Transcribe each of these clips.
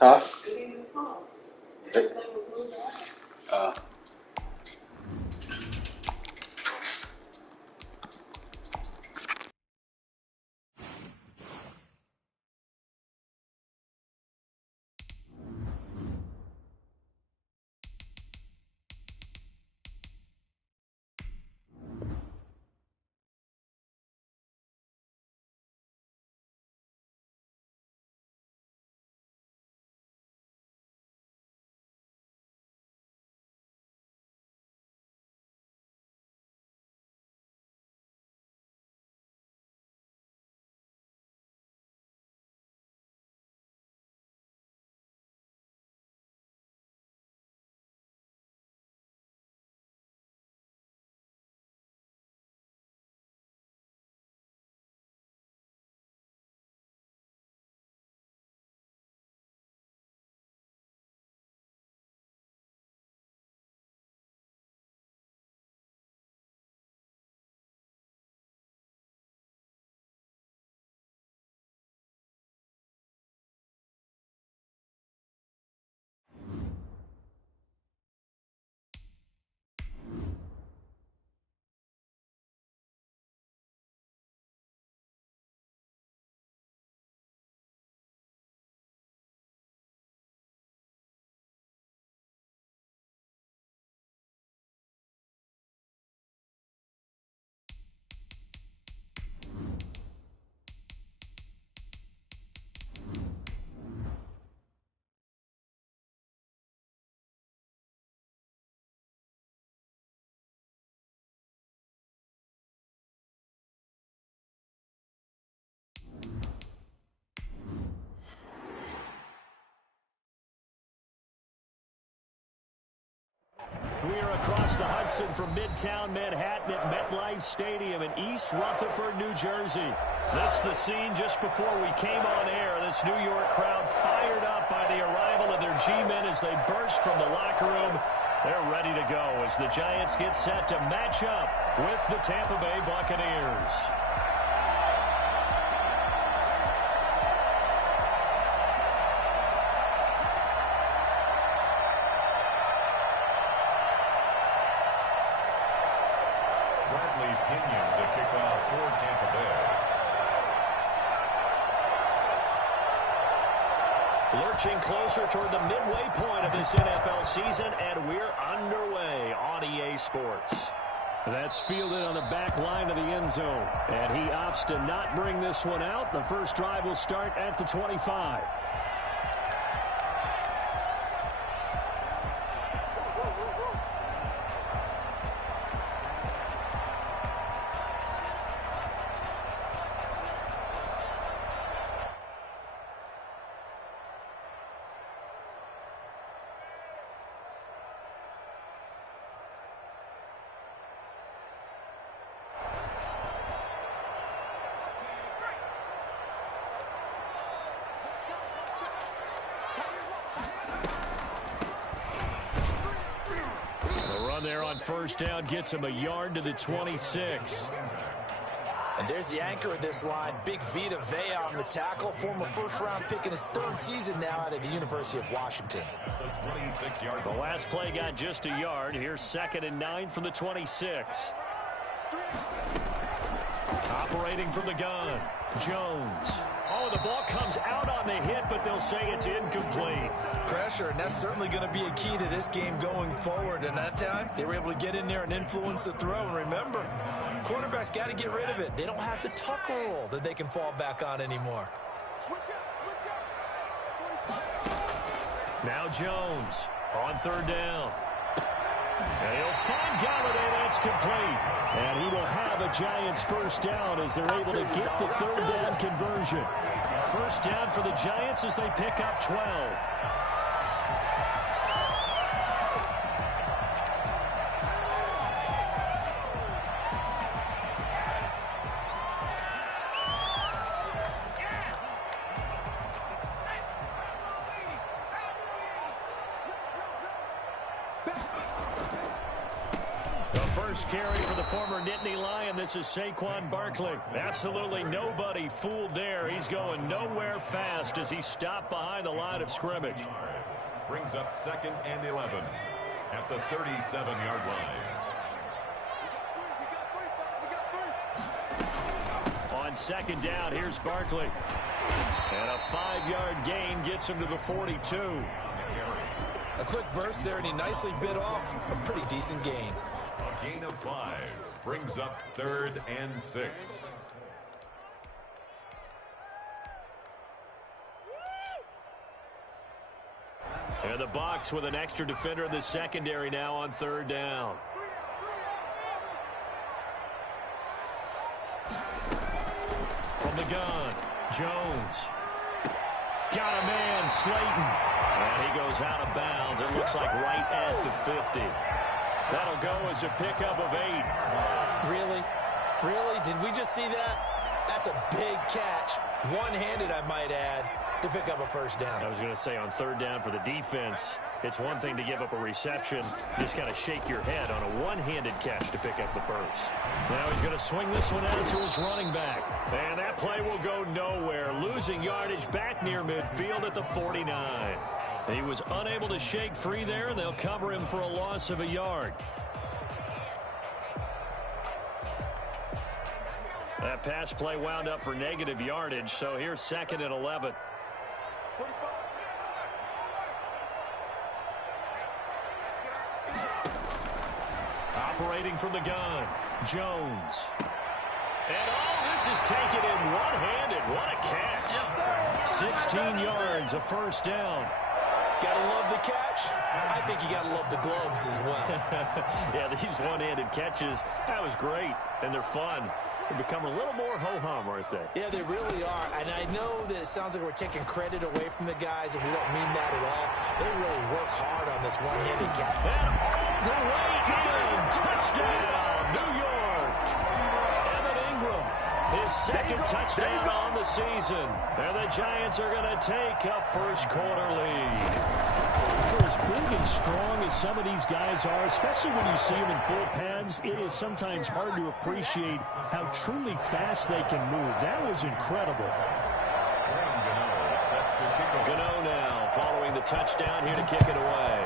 Huh? We are across the Hudson from Midtown Manhattan at MetLife Stadium in East Rutherford, New Jersey. This is the scene just before we came on air. This New York crowd fired up by the arrival of their G-men as they burst from the locker room. They're ready to go as the Giants get set to match up with the Tampa Bay Buccaneers. Lurching closer toward the midway point of this NFL season, and we're underway on EA Sports. That's fielded on the back line of the end zone, and he opts to not bring this one out. The first drive will start at the 25. There on first down gets him a yard to the 26. And there's the anchor of this line, Big Vita Vea on the tackle, former first-round pick in his third season now out of the University of Washington. The last play got just a yard. Here's 2nd and 9 from the 26. Operating from the gun, Jones. Oh, the ball comes out on the hit, but they'll say it's incomplete. Pressure, and that's certainly going to be a key to this game going forward. And that time, they were able to get in there and influence the throw. And remember, quarterbacks got to get rid of it. They don't have the tuck rule that they can fall back on anymore. Now Jones on 3rd down. And he'll find Galladay. That's complete. And he will have a Giants first down as they're able to get the 3rd down conversion. First down for the Giants as they pick up 12. first carry for the former Nittany Lion. This is Saquon Barkley. Absolutely nobody fooled there. He's going nowhere fast as he stopped behind the line of scrimmage. Brings up 2nd and 11 at the 37-yard line. On 2nd down, here's Barkley. And a 5-yard gain gets him to the 42. A quick burst there, and he nicely bit off a pretty decent gain. A gain of 5 brings up 3rd and 6. And the Bucs with an extra defender in the secondary now on 3rd down. From the gun, Jones. Got a man, Slayton. And he goes out of bounds. It looks like right at the 50. That'll go as a pickup of 8. Really? Really? Did we just see that? That's a big catch. One-handed, I might add, to pick up a first down. I was going to say on 3rd down for the defense, it's one thing to give up a reception. You just kind of shake your head on a one-handed catch to pick up the first. Now he's going to swing this one out to his running back. And that play will go nowhere. Losing yardage back near midfield at the 49. He was unable to shake free there, and they'll cover him for a loss of a yard. That pass play wound up for negative yardage, so here's 2nd and 11. Operating from the gun, Jones. And this is taken in one-handed. What a catch. 16 yards, a first down. Gotta love the catch. I think you gotta love the gloves as well. Yeah, these one-handed catches, that was great, and they're fun. They become a little more ho-hum, aren't they? Yeah, they really are. And I know that it sounds like we're taking credit away from the guys, and we don't mean that at all. They really work hard on this one-handed catch. And all the way in, touchdown, New York. Evan Ingram, his 2nd touchdown on the season. And the Giants are going to take a first-quarter lead. For as big and strong as some of these guys are, especially when you see them in full pads, it is sometimes hard to appreciate how truly fast they can move. That was incredible. Gano now following the touchdown here to kick it away.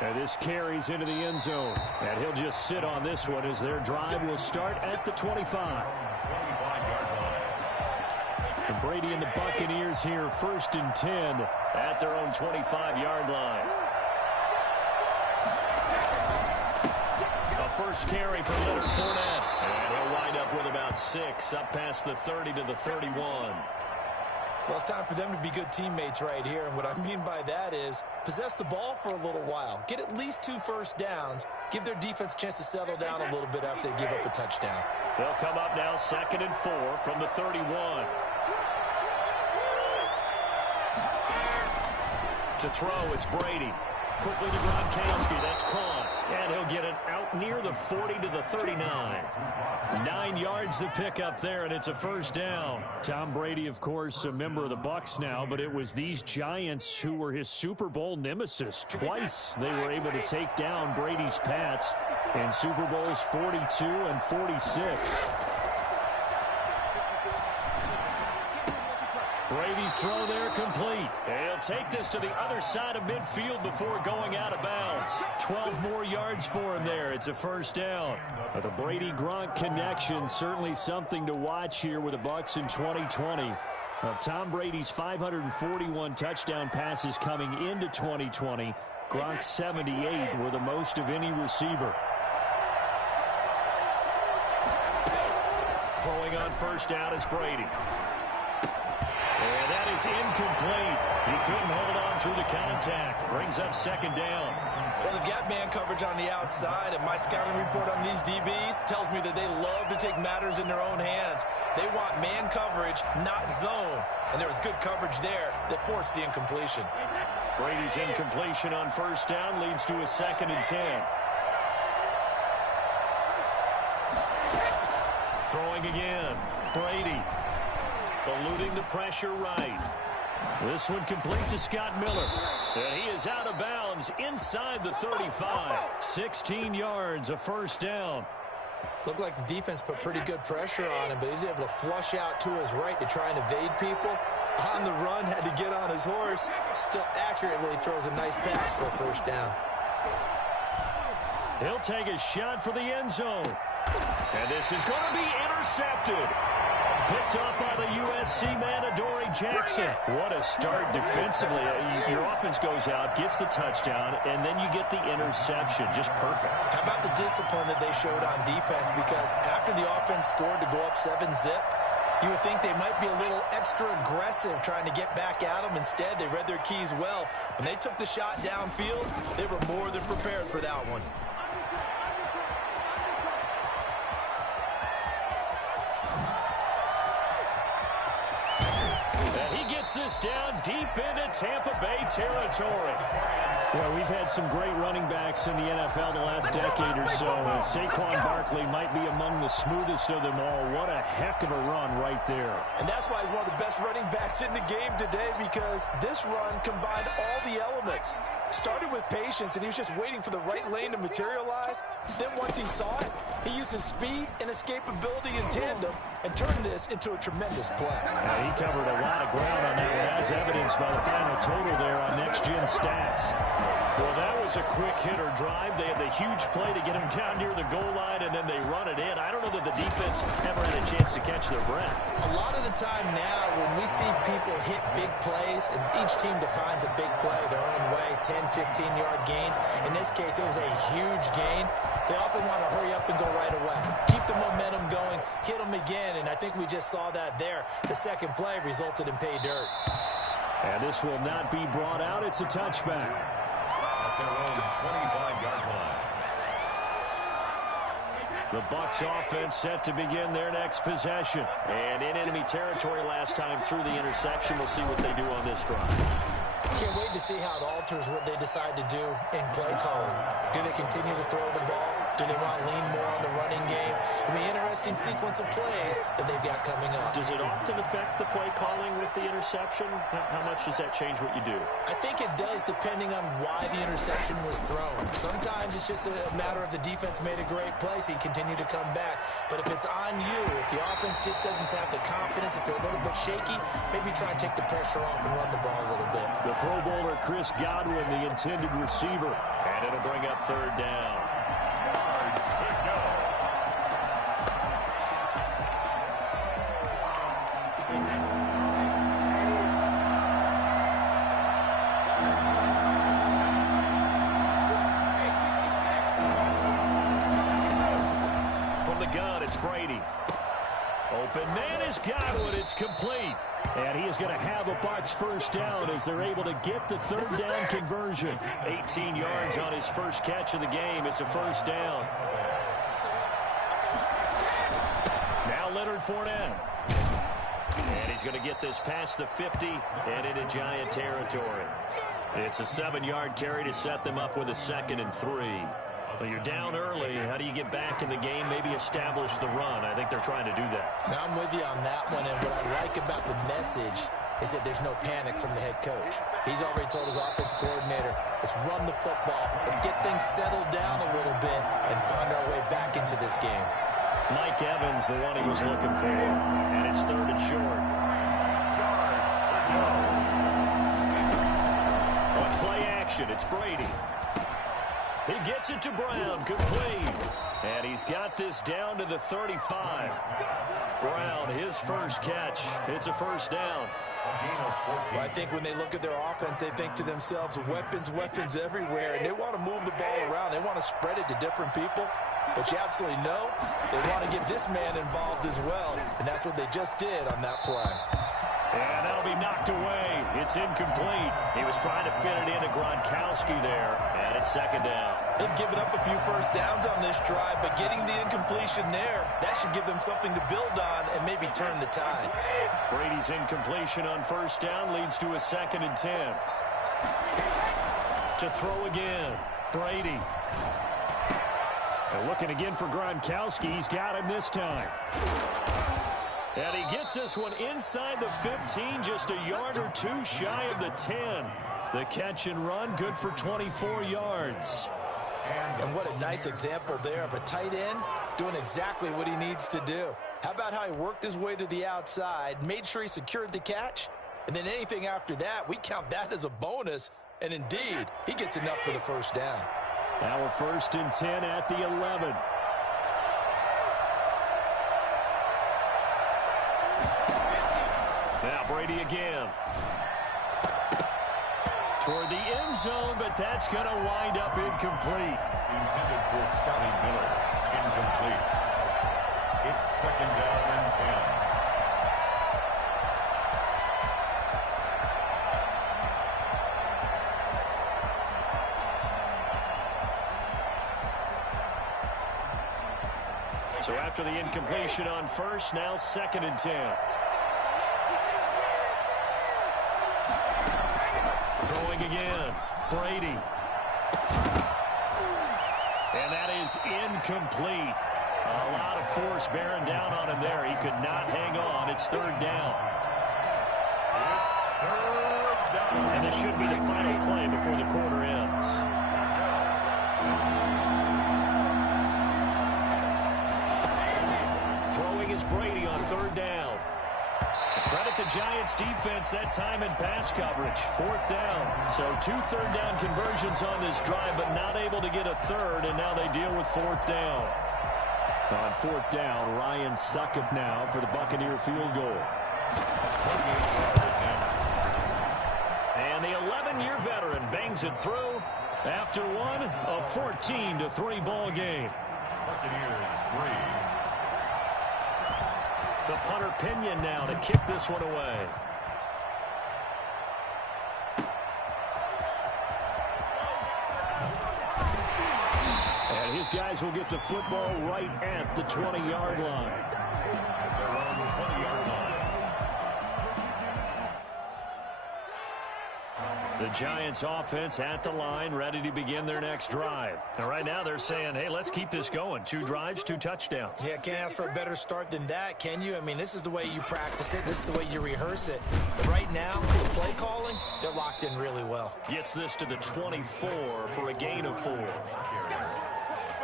And this carries into the end zone. And he'll just sit on this one as their drive will start at the 25. And Brady and the Buccaneers here, 1st and 10 at their own 25-yard line. A first carry for Leonard Fournette. And he'll wind up with about 6 up past the 30 to the 31. Well, it's time for them to be good teammates right here. And what I mean by that is possess the ball for a little while. Get at least 2 first downs. Give their defense a chance to settle down a little bit after they give up a touchdown. They'll come up now 2nd and 4 from the 31. To throw, it's Brady. Quickly to Gronkowski. That's caught. And he'll get it out near the 40 to the 39. 9 yards to pick up there, and it's a first down. Tom Brady, of course, a member of the Bucs now, but it was these Giants who were his Super Bowl nemesis. Twice they were able to take down Brady's Pats in Super Bowls 42 and 46. Brady's throw there complete. And he'll take this to the other side of midfield before going out of bounds. 12 more yards for him there. It's a first down. But the Brady-Gronk connection, certainly something to watch here with the Bucs in 2020. Of Tom Brady's 541 touchdown passes coming into 2020, Gronk's 78 were the most of any receiver. Throwing on first down is Brady. And that is incomplete. He couldn't hold on through the contact. Brings up 2nd down. Well, they've got man coverage on the outside, and my scouting report on these DBs tells me that they love to take matters in their own hands. They want man coverage, not zone. And there was good coverage there that forced the incompletion. Brady's incompletion on first down leads to a 2nd and 10. Throwing again. Brady. Eluding the pressure right. This one complete to Scott Miller. And he is out of bounds inside the 35. 16 yards, a first down. Looked like the defense put pretty good pressure on him, but he's able to flush out to his right to try and evade people. On the run, had to get on his horse. Still accurately throws a nice pass for a first down. He'll take a shot for the end zone. And this is going to be intercepted. Picked up by the USC man, Adoree Jackson. What a start defensively. Your offense goes out, gets the touchdown, and then you get the interception. Just perfect. How about the discipline that they showed on defense? Because after the offense scored to go up 7-zip, you would think they might be a little extra aggressive trying to get back at them. Instead, they read their keys well. When they took the shot downfield, they were more than prepared for that one. This down deep into Tampa Bay territory. Well, we've had some great running backs in the NFL the last decade or so. Saquon Barkley might be among the smoothest of them all. What a heck of a run right there. And that's why he's one of the best running backs in the game today, because this run combined all the elements. Started with patience, and he was just waiting for the right lane to materialize. Then once he saw it, he used his speed and escapability in tandem and turned this into a tremendous play. Now, he covered a lot of ground on that one, as evidenced by the final total there on Next Gen Stats. Well, that was a quick hitter drive. They had the huge play to get him down near the goal line, and then they run it in. I don't know that the defense ever had a chance to catch their breath. A lot of the time now, when we see people hit big plays, and each team defines a big play their own way, 10, 15-yard gains. In this case, it was a huge gain. They often want to hurry up and go right away. Keep the momentum going, hit them again, and I think we just saw that there. The second play resulted in pay dirt. And this will not be brought out. It's a touchback. At their own 25-yard line. The Bucs offense set to begin their next possession. And in enemy territory last time through the interception. We'll see what they do on this drive. Can't wait to see how it alters what they decide to do in play calling. Do they continue to throw the ball? Do they want to lean more on the running game? It'll be an interesting sequence of plays that they've got coming up. Does it often affect the play calling with the interception? How much does that change what you do? I think it does, depending on why the interception was thrown. Sometimes it's just a matter of the defense made a great play, so you continue to come back. But if it's on you, if the offense just doesn't have the confidence, if they're a little bit shaky, maybe try and take the pressure off and run the ball a little bit. The Pro Bowler Chris Godwin, the intended receiver, and it'll bring up third down. From the gun, it's Brady. Open man is Godwin. It's complete. And he is going to have a Bucs first down as they're able to get the third down conversion. 18 yards on his first catch of the game. It's a first down. Now Leonard Fournette. And he's going to get this past the 50 and into Giant territory. It's a 7-yard carry to set them up with a 2nd and 3. Well, you're down early. How do you get back in the game? Maybe establish the run. I think they're trying to do that. Now, I'm with you on that one, and what I like about the message is that there's no panic from the head coach. He's already told his offensive coordinator, let's run the football. Let's get things settled down a little bit and find our way back into this game. Mike Evans, the one he was looking for, and it's 3rd and short. On play action, it's Brady. He gets it to Brown, complete. And he's got this down to the 35. Brown, his first catch. It's a first down. Well, I think when they look at their offense, they think to themselves, weapons, weapons everywhere, and they want to move the ball around. They want to spread it to different people. But you absolutely know they want to get this man involved as well, and that's what they just did on that play. And that'll be knocked away. It's incomplete. He was trying to fit it into Gronkowski there, and it's 2nd down. They've given up a few first downs on this drive, but getting the incompletion there, that should give them something to build on and maybe turn the tide. Brady's incompletion on first down leads to a 2nd and 10. To throw again, Brady. And looking again for Gronkowski. He's got him this time. And he gets this one inside the 15, just a yard or two shy of the 10. The catch and run, good for 24 yards. And what a nice example there of a tight end doing exactly what he needs to do. How about how he worked his way to the outside, made sure he secured the catch, and then anything after that, we count that as a bonus. And indeed, he gets enough for the first down. Now we're 1st and 10 at the 11. Now Brady again. Toward the end zone, but that's going to wind up incomplete. Intended for Scotty Miller. Incomplete. It's 2nd down and 10. So after the incompletion on first, now 2nd and 10. Throwing again. Brady. And that is incomplete. A lot of force bearing down on him there. He could not hang on. It's 3rd down. And this should be the final play before the quarter ends. Throwing is Brady on 3rd down. Credit the Giants defense that time in pass coverage. 4th down. So 2 third-down conversions on this drive, but not able to get a third, and now they deal with 4th down. On 4th down, Ryan Succop now for the Buccaneer field goal. And the 11-year veteran bangs it through after one, a 14-3 ball game. Buccaneers 3. The punter Pinion now to kick this one away. And his guys will get the football right at the 20-yard line. Their own 20-yard line. The Giants offense at the line, ready to begin their next drive. And right now they're saying, hey, let's keep this going. 2 drives, 2 touchdowns. Yeah, can't ask for a better start than that, can you? I mean, this is the way you practice it. This is the way you rehearse it. But right now, the play calling, they're locked in really well. Gets this to the 24 for a gain of 4.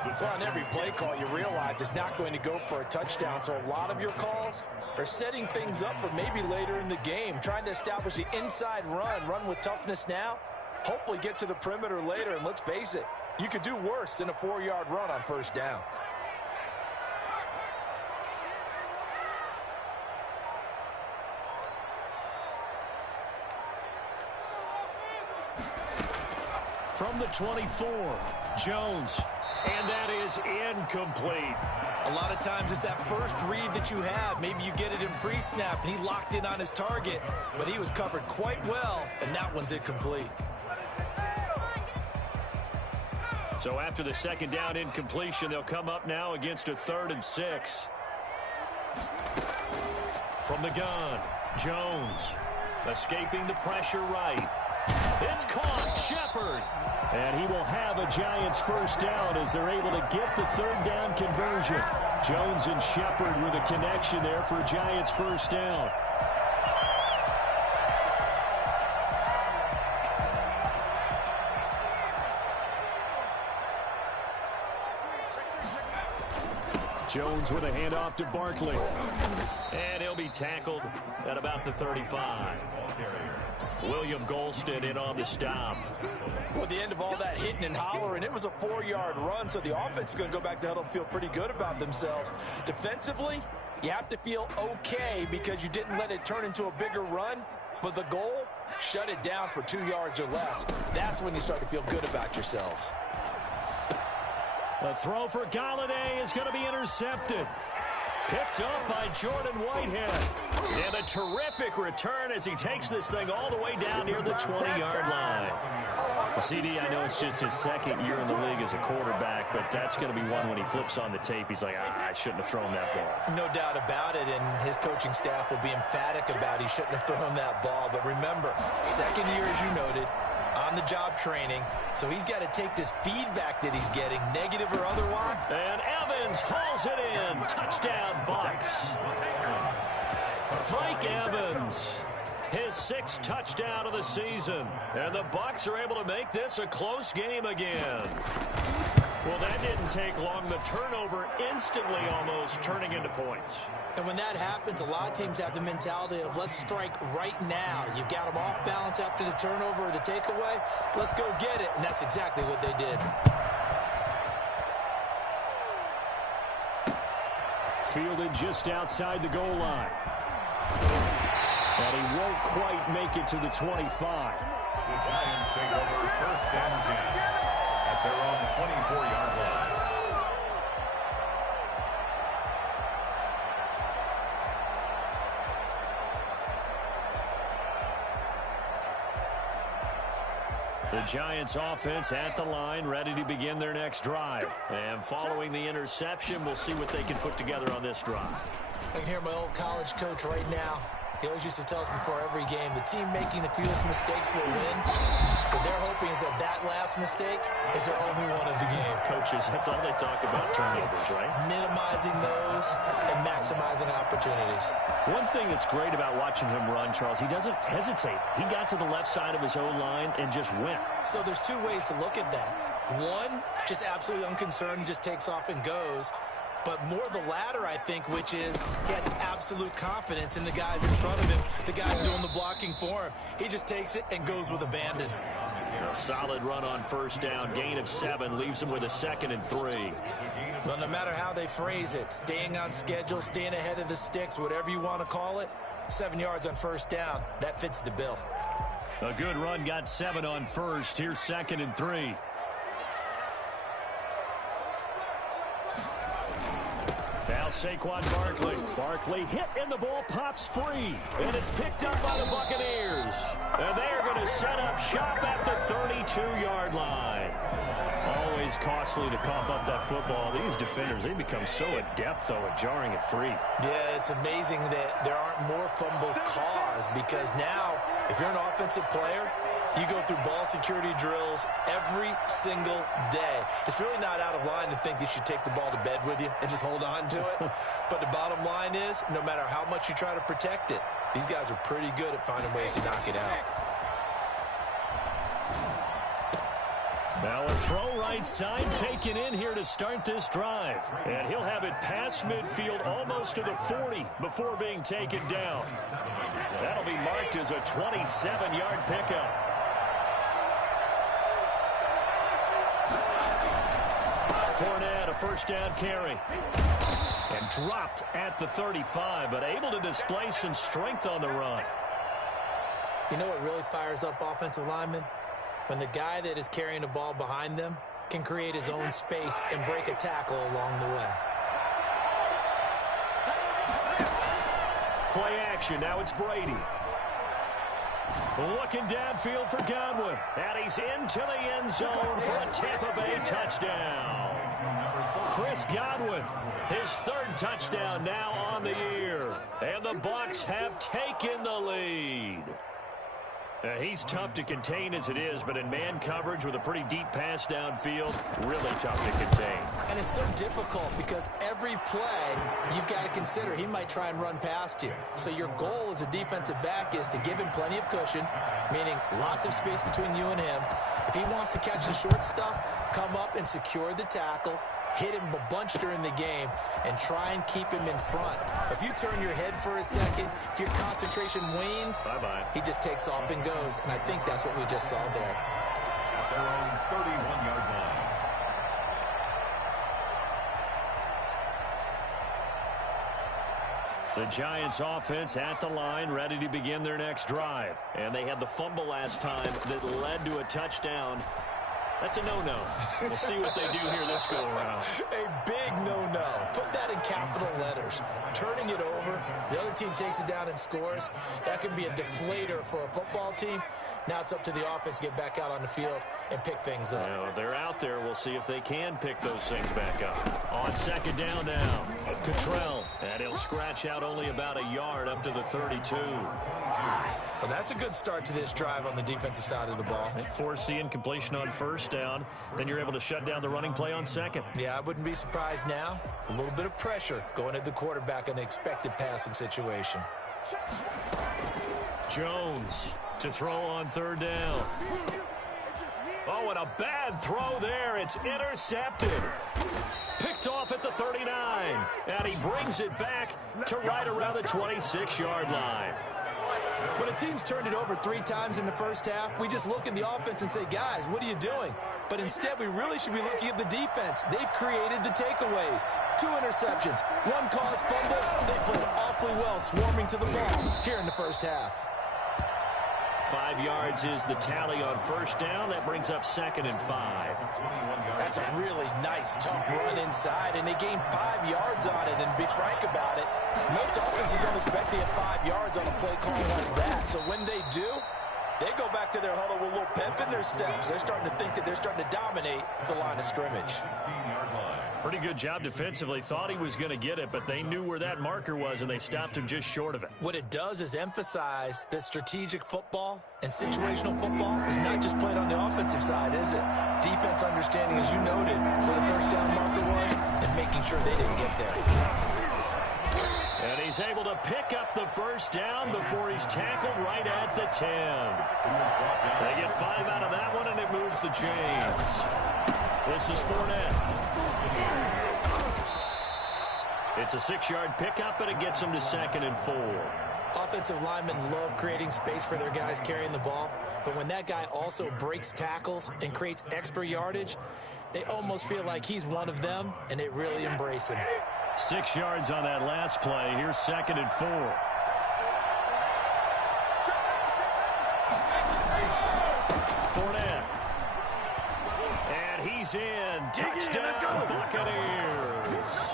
Well, on every play call, you realize it's not going to go for a touchdown. So a lot of your calls are setting things up for maybe later in the game, trying to establish the inside run with toughness now, hopefully get to the perimeter later. And let's face it, you could do worse than a 4-yard run on 1st down. From the 24, Jones. And that is incomplete. A lot of times it's that first read that you have. Maybe you get it in pre-snap, and he locked in on his target, but he was covered quite well, and that one's incomplete. So after the 2nd down incompletion, they'll come up now against a 3rd and 6. From the gun, Jones. Escaping the pressure right. It's caught. Shepard. And he will have a Giants 1st down as they're able to get the 3rd down conversion. Jones and Shepard with a connection there for a Giants 1st down. Jones with a handoff to Barkley. And he'll be tackled at about the 35. William Golston in on the stop. Well, at the end of all that hitting and hollering, it was a 4-yard run, so the offense is going to go back to huddle and feel pretty good about themselves. Defensively, you have to feel okay because you didn't let it turn into a bigger run, but the goal, shut it down for 2 yards or less. That's when you start to feel good about yourselves. The throw for Galladay is going to be intercepted. Picked up by Jordan Whitehead. And a terrific return as he takes this thing all the way down near the 20-yard line. CD, I know it's just his 2nd year in the league as a quarterback, but that's going to be one when he flips on the tape. He's like, I shouldn't have thrown that ball. No doubt about it, and his coaching staff will be emphatic about he shouldn't have thrown that ball. But remember, 2nd year, as you noted, on-the-job training, so he's got to take this feedback that he's getting, negative or otherwise. And Evans hauls it in. Touchdown, Bucs. Mike Evans his 6th touchdown of the season. And the Bucs are able to make this a close game again. Well, that didn't take long. The turnover instantly almost turning into points. And when that happens, a lot of teams have the mentality of let's strike right now. You've got them off balance after the turnover or the takeaway. Let's go get it. And that's exactly what they did. Fielded just outside the goal line. And he won't quite make it to the 25. The Giants take over 1st and 10 at their own 24-yard line. The Giants offense at the line, ready to begin their next drive. And following the interception, we'll see what they can put together on this drive. I can hear my old college coach right now. He always used to tell us before every game, the team making the fewest mistakes will win. What they're hoping is that that last mistake is their only one of the game. Coaches, that's all they talk about, turnovers, right? Minimizing those and maximizing opportunities. One thing that's great about watching him run, Charles, he doesn't hesitate. He got to the left side of his O-line and just went. So there's two ways to look at that. One, just absolutely unconcerned, just takes off and goes. But more the latter, I think, which is he has absolute confidence in the guys in front of him, the guys doing the blocking for him. He just takes it and goes with abandon. A solid run on 1st down, gain of 7, leaves him with a 2nd and 3. Well, no matter how they phrase it, staying on schedule, staying ahead of the sticks, whatever you want to call it, 7 yards on 1st down, that fits the bill. A good run, got 7 on 1st. Here's 2nd and 3. Now Saquon Barkley. Barkley hit and the ball pops free. And it's picked up by the Buccaneers. And they are going to set up shop at the 32-yard line. Always costly to cough up that football. These defenders, they become so adept, though, at jarring it free. Yeah, it's amazing that there aren't more fumbles caused because now, if you're an offensive player, you go through ball security drills every single day. It's really not out of line to think that you take the ball to bed with you and just hold on to it. But the bottom line is, no matter how much you try to protect it, these guys are pretty good at finding ways to knock it out. Now a throw right side taken in here to start this drive. And he'll have it past midfield almost to the 40 before being taken down. That'll be marked as a 27-yard pickup. Fournette, a 1st down carry. And dropped at the 35, but able to display some strength on the run. You know what really fires up offensive linemen? When the guy that is carrying the ball behind them can create his own space and break a tackle along the way. Play action. Now it's Brady. Looking downfield for Godwin. And he's into the end zone for a Tampa Bay touchdown. Chris Godwin, his 3rd touchdown now on the year. And the Bucs have taken the lead. He's tough to contain as it is, but in man coverage with a pretty deep pass downfield, really tough to contain. And it's so difficult because every play you've got to consider he might try and run past you. So your goal as a defensive back is to give him plenty of cushion, meaning lots of space between you and him. If he wants to catch the short stuff, come up and secure the tackle, hit him a bunch during the game, and try and keep him in front. If you turn your head for a second, if your concentration wanes, bye-bye. He just takes off and goes, and I think that's what we just saw there. At their own 31-yard line. The Giants offense at the line, ready to begin their next drive. And they had the fumble last time that led to a touchdown. That's a no-no. We'll see what they do here this go-around. A big no-no. Put that in capital letters. Turning it over, the other team takes it down and scores. That can be a deflator for a football team. Now it's up to the offense to get back out on the field and pick things up. Well, they're out there. We'll see if they can pick those things back up. On 2nd down now, Cottrell. And he'll scratch out only about a yard up to the 32. Well, that's a good start to this drive on the defensive side of the ball. Force incompletion on 1st down. Then you're able to shut down the running play on 2nd. Yeah, I wouldn't be surprised now. A little bit of pressure going at the quarterback in an expected passing situation. Jones to throw on third down. Oh, and a bad throw there. It's intercepted. Picked off at the 39. And he brings it back to right around the 26-yard line. When a team's turned it over 3 times in the first half, we just look at the offense and say, guys, what are you doing? But instead, we really should be looking at the defense. They've created the takeaways. 2 interceptions, 1 caused fumble. They played awfully well swarming to the ball here in the first half. 5 yards is the tally on first down. That brings up 2nd and 5. That's a really nice, tough run inside, and they gained 5 yards on it. And to be frank about it, most offenses don't expect to get 5 yards on a play call like that. So when they do, they go back to their huddle with a little pep in their steps. They're starting to think that they're starting to dominate the line of scrimmage. 16-yard line. Pretty good job defensively. Thought he was going to get it, but they knew where that marker was, and they stopped him just short of it. What it does is emphasize that strategic football and situational football is not just played on the offensive side, is it? Defense understanding, as you noted, where the first down marker was and making sure they didn't get there. And he's able to pick up the first down before he's tackled right at the 10. They get 5 out of that one, and it moves the chains. This is Fournette. It's a 6-yard pickup, and it gets him to 2nd and 4. Offensive linemen love creating space for their guys carrying the ball, but when that guy also breaks tackles and creates extra yardage, they almost feel like he's one of them, and they really embrace him. 6 yards on that last play. Here's 2nd and 4. Fournette. And he's in. Touchdown, Buccaneers.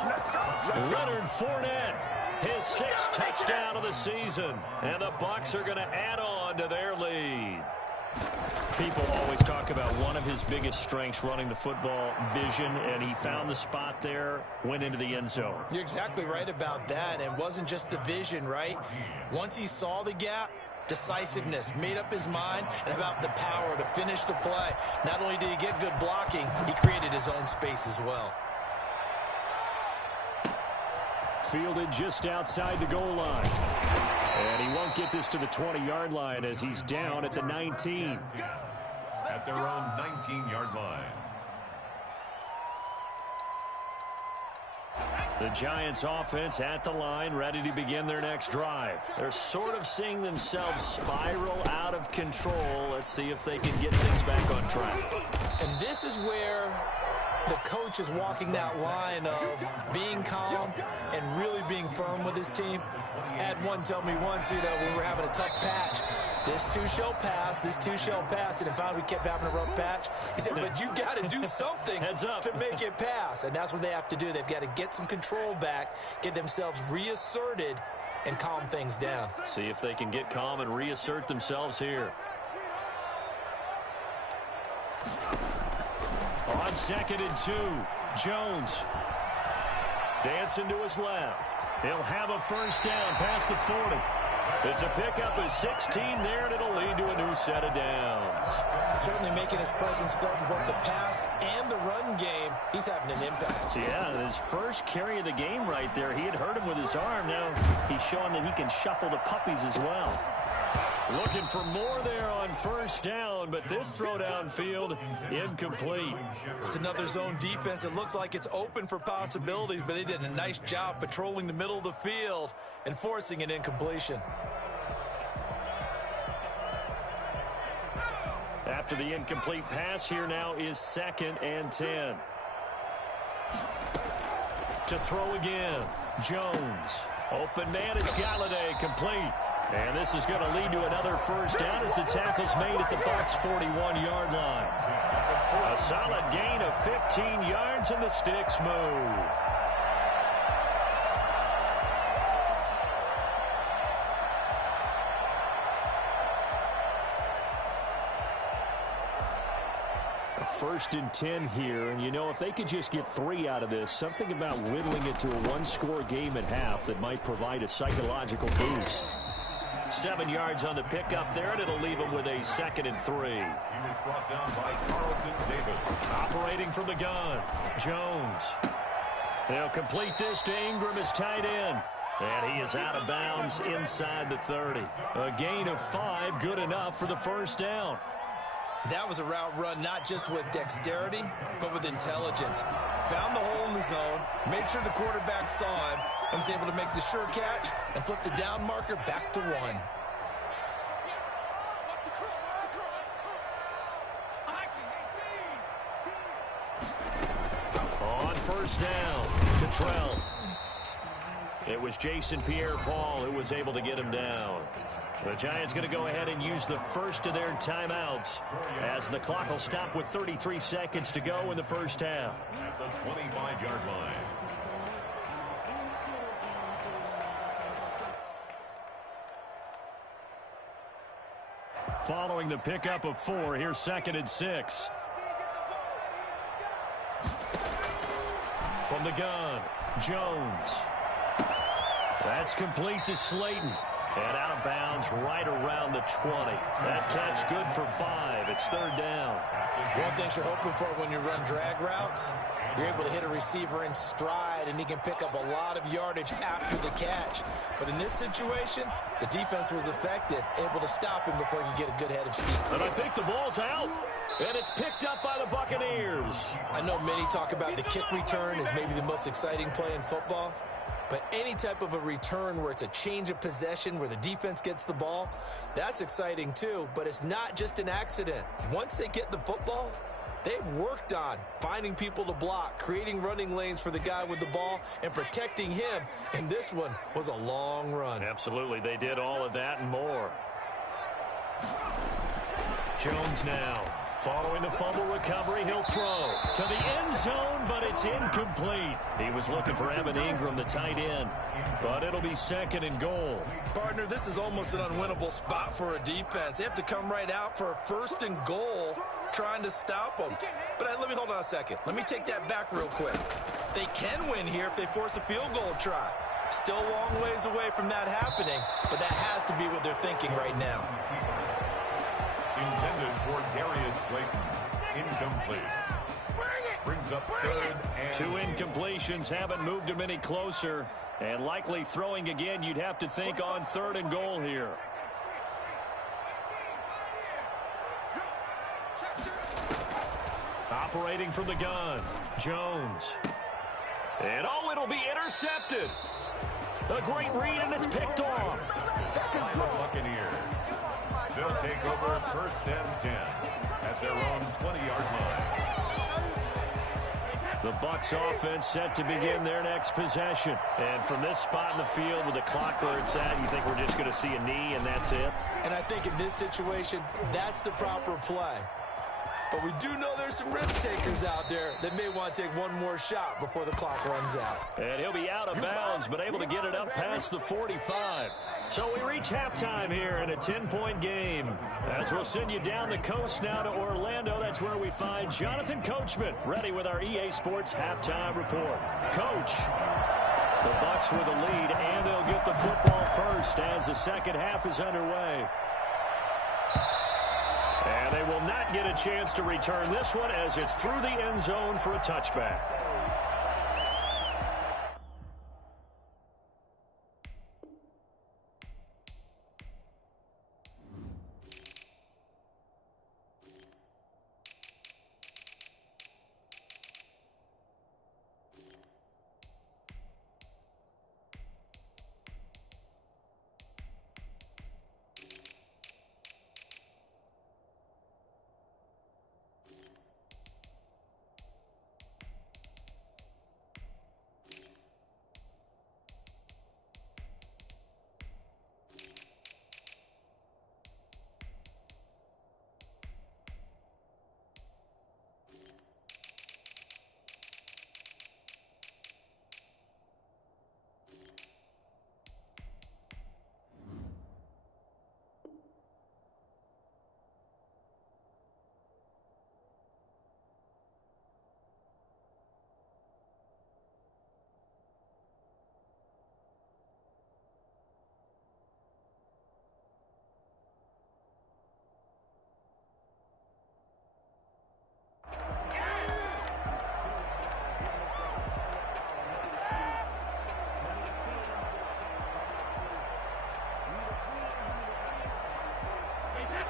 Leonard Fournette, his 6th touchdown of the season. And the Bucs are going to add on to their lead. People always talk about one of his biggest strengths running the football, vision, and he found the spot there, went into the end zone. You're exactly right about that, and it wasn't just the vision, right? Once he saw the gap, decisiveness, made up his mind, and about the power to finish the play. Not only did he get good blocking, he created his own space as well. Fielded just outside the goal line. And he won't get this to the 20-yard line as he's down at the 19. At their own 19-yard line. The Giants offense at the line, ready to begin their next drive. They're sort of seeing themselves spiral out of control. Let's see if they can get things back on track. And this is where the coach is walking that line of being calm and really being firm with his team. Had one tell me once, when we were having a tough patch, this too shall pass, this too shall pass. And finally we kept having a rough patch. He said, but you got to do something to make it pass. And that's what they have to do. They've got to get some control back, get themselves reasserted, and calm things down. See if they can get calm and reassert themselves here. On 2nd and 2, Jones dancing to his left. He'll have a first down past the 40. It's a pickup of 16 there, and it'll lead to a new set of downs. Certainly making his presence felt in both the pass and the run game. He's having an impact. Yeah, his first carry of the game right there. He had hurt him with his arm. Now he's showing that he can shuffle the puppies as well. Looking for more there on first down, but this throw downfield incomplete. It's another zone defense. It looks like it's open for possibilities, but they did a nice job patrolling the middle of the field and forcing an incompletion. After the incomplete pass, here now is 2nd and 10. To throw again, Jones. Open man is Galladay, complete. And this is going to lead to another first down as the tackle's made at the Bucs' 41-yard line. A solid gain of 15 yards, and the sticks move. A 1st and 10 here, and if they could just get 3 out of this, something about whittling it to a one-score game at half that might provide a psychological boost. 7 yards on the pickup there, and it'll leave him with a 2nd and 3. He was brought down by Carlton Davis. Operating from the gun, Jones. They'll complete this to Ingram as tight end. And he is out of bounds inside the 30. A gain of 5, good enough for the first down. That was a route run not just with dexterity, but with intelligence. Found the hole in the zone, made sure the quarterback saw him, and was able to make the sure catch and flip the down marker back to 1. On first down, Cottrell. It was Jason Pierre-Paul who was able to get him down. The Giants going to go ahead and use the first of their timeouts as the clock will stop with 33 seconds to go in the first half. At the 25-yard line. Following the pickup of 4, here's 2nd and 6. From the gun, Jones. That's complete to Slayton. And out of bounds right around the 20. That catch good for 5. It's 3rd down. One thing you're hoping for when you run drag routes, you're able to hit a receiver in stride, and he can pick up a lot of yardage after the catch. But in this situation, the defense was effective, able to stop him before he could get a good head of steam. And I think the ball's out. And it's picked up by the Buccaneers. I know many talk about the kick return as maybe the most exciting play in football. But any type of a return where it's a change of possession, where the defense gets the ball, that's exciting too. But it's not just an accident. Once they get the football, they've worked on finding people to block, creating running lanes for the guy with the ball, and protecting him. And this one was a long run. Absolutely, they did all of that and more. Jones now. Following the fumble recovery, he'll throw to the end zone, but it's incomplete. He was looking for Evan Ingram, the tight end, but it'll be 2nd and goal. Partner, this is almost an unwinnable spot for a defense. They have to come right out for a 1st and goal trying to stop them. But let me hold on a second. Let me take that back real quick. They can win here if they force a field goal try. Still a long ways away from that happening, but that has to be what they're thinking right now. Intended for Darius Slayton. Incomplete. Brings up 3rd and 2 incompletions haven't moved him any closer. And likely throwing again, you'd have to think on 3rd and goal here. Operating from the gun, Jones. And it'll be intercepted. A great read, and it's picked off. by the Buccaneers. They'll take over 1st and 10 at their own 20-yard line. The Bucs offense set to begin their next possession. And from this spot in the field with the clock where it's at, you think we're just going to see a knee and that's it? And I think in this situation, that's the proper play. But we do know there's some risk takers out there that may want to take one more shot before the clock runs out. And he'll be out of bounds, but able to get it up past the 45. So we reach halftime here in a 10-point game. As we'll send you down the coast now to Orlando, that's where we find Jonathan Coachman, ready with our EA Sports halftime report. Coach, the Bucs with a lead, and they'll get the football first as the second half is underway. And they will not get a chance to return this one as it's through the end zone for a touchback.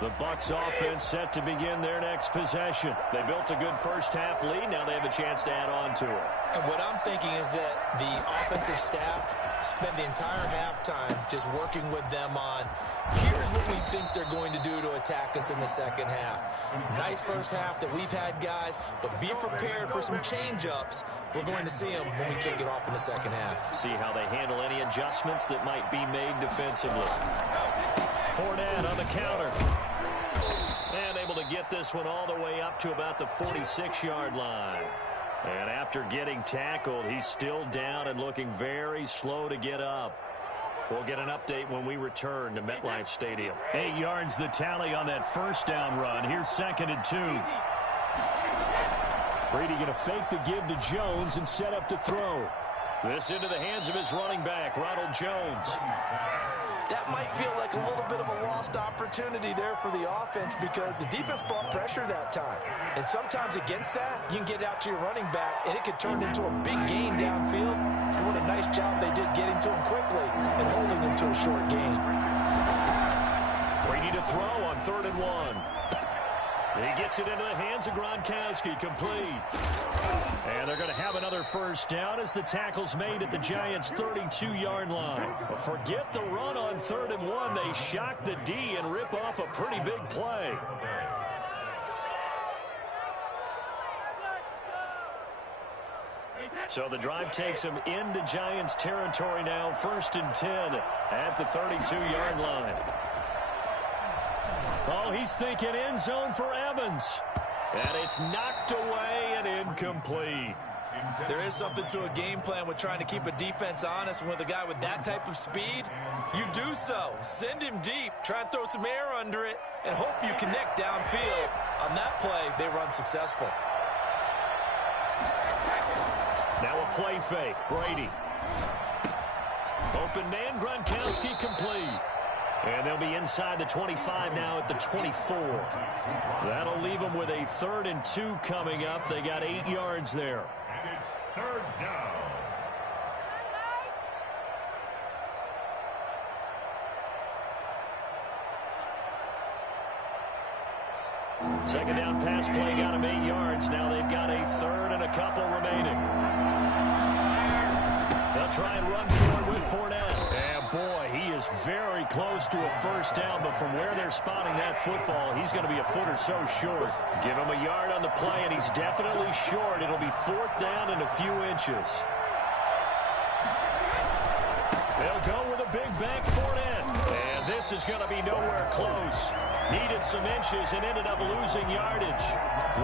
The Bucs offense set to begin their next possession. They built a good first-half lead. Now they have a chance to add on to it. And what I'm thinking is that the offensive staff spent the entire halftime just working with them on, here's what we think they're going to do to attack us in the second half. Nice first half that we've had, guys, but be prepared for some change-ups. We're going to see them when we kick it off in the second half. See how they handle any adjustments that might be made defensively. Fournette on the counter. And able to get this one all the way up to about the 46-yard line. And after getting tackled, he's still down and looking very slow to get up. We'll get an update when we return to MetLife Stadium. 8 yards the tally on that first down run. Here's 2nd and 2. Brady going to fake the give to Jones and set up to throw. This into the hands of his running back, Ronald Jones. That might feel like a little bit of a lost opportunity there for the offense because the defense brought pressure that time. And sometimes against that, you can get out to your running back, and it could turn into a big gain downfield. And what a nice job they did getting to him quickly and holding him to a short gain. Brady to throw on 3rd and 1. He gets it into the hands of Gronkowski, complete. And they're going to have another first down as the tackle's made at the Giants' 32-yard line. But forget the run on 3rd and 1. They shock the D and rip off a pretty big play. So the drive takes them into Giants territory now, 1st and 10 at the 32-yard line. Oh, he's thinking end zone for Evans. And it's knocked away and incomplete. There is something to a game plan with trying to keep a defense honest. And with a guy with that type of speed, you do so. Send him deep, try and throw some air under it, and hope you connect downfield. On that play, they run successful. Now a play fake. Brady. Open man, Gronkowski complete. And they'll be inside the 25 now at the 24. That'll leave them with a 3rd and 2 coming up. They got 8 yards there. And it's 3rd down. Second down pass play got them 8 yards. Now they've got a 3rd and a couple remaining. They'll try and run for it with Fournette. And boy, he is very close to a first down, but from where they're spotting that football, he's going to be a foot or so short. Give him a yard on the play, and he's definitely short. It'll be 4th down and a few inches. They'll go with a big back Fournette. And this is going to be nowhere close. Needed some inches and ended up losing yardage.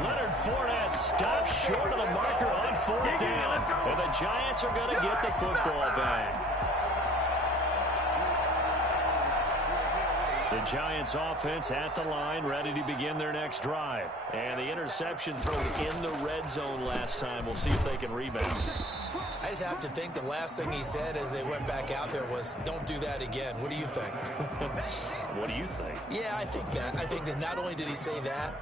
Leonard Fournette stopped short of the marker on 4th down. And the Giants are going to get the football back. The Giants offense at the line, ready to begin their next drive. And the interception thrown in the red zone last time. We'll see if they can rebound. I just have to think the last thing he said as they went back out there was, don't do that again. What do you think? What do you think? Yeah, I think that. I think that not only did he say that,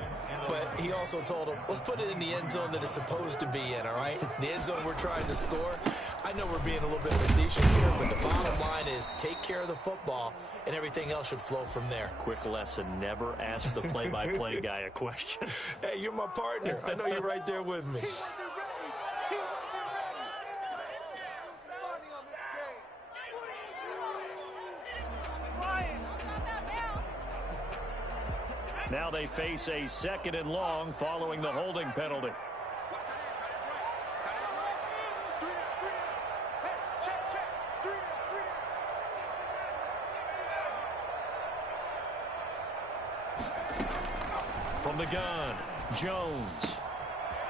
but he also told him, let's put it in the end zone that it's supposed to be in, all right? The end zone we're trying to score. I know we're being a little bit facetious here, but the bottom line is take care of the football, and everything else should flow from there. Quick lesson, never ask the play-by-play guy a question. Hey, you're my partner. I know you're right there with me. Now they face a 2nd and long following the holding penalty. From the gun, Jones.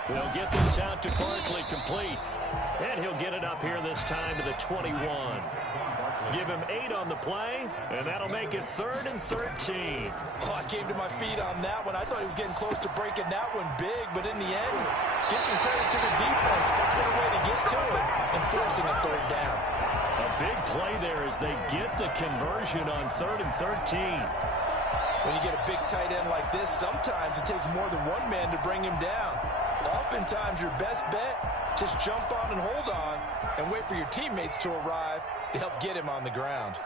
He'll get this out to Barkley, complete. And he'll get it up here this time to the 21. Give him 8 on the play, and that'll make it 3rd and 13. Oh, I came to my feet on that one. I thought he was getting close to breaking that one big, but in the end, give some credit to the defense, finding a way to get to it and forcing a 3rd down. A big play there as they get the conversion on 3rd and 13. When you get a big tight end like this, sometimes it takes more than one man to bring him down. Oftentimes, your best bet, just jump on and hold on and wait for your teammates to arrive to help get him on the ground.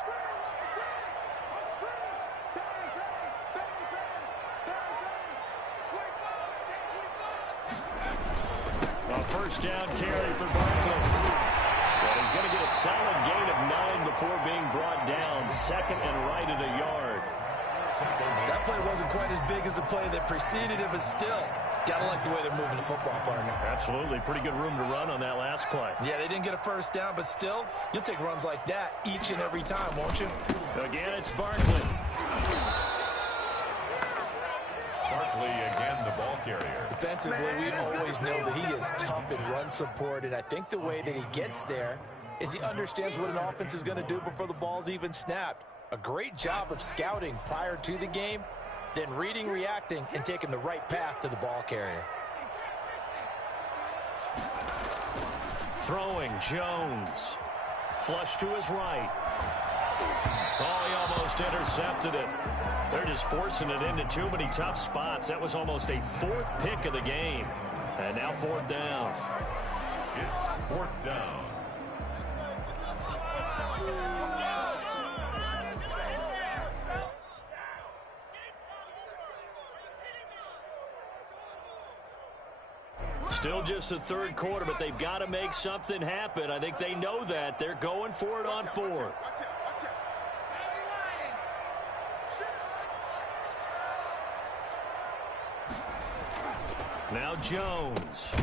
first down carry for Barkley. But he's going to get a solid gain of 9 before being brought down. Second and right at a yard. That play wasn't quite as big as the play that preceded it, but still, got to like the way they're moving the football, partner. Absolutely. Pretty good room to run on that last play. Yeah, they didn't get a first down, but still, you'll take runs like that each and every time, won't you? Again, it's Barkley. Barkley again, the ball carrier. Defensively, we always know that he is tough in run support, and I think the way that he gets there is he understands what an offense is going to do before the ball's even snapped. A great job of scouting prior to the game, then reading, reacting, and taking the right path to the ball carrier. Throwing, Jones. Flush to his right. Oh, he almost intercepted it. They're just forcing it into too many tough spots. That was almost a fourth pick of the game. And now fourth down. It's fourth down. Still just the third quarter, but they've got to make something happen. I think they know that. They're going for it on fourth. Now Jones.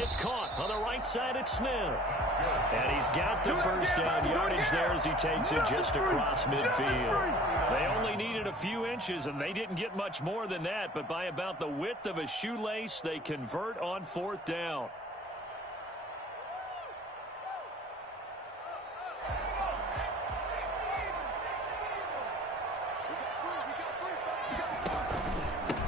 It's caught on the right side at Smith. And he's got the first down yardage there as he takes it just across midfield. They only needed a few inches, and they didn't get much more than that. But by about the width of a shoelace, they convert on fourth down.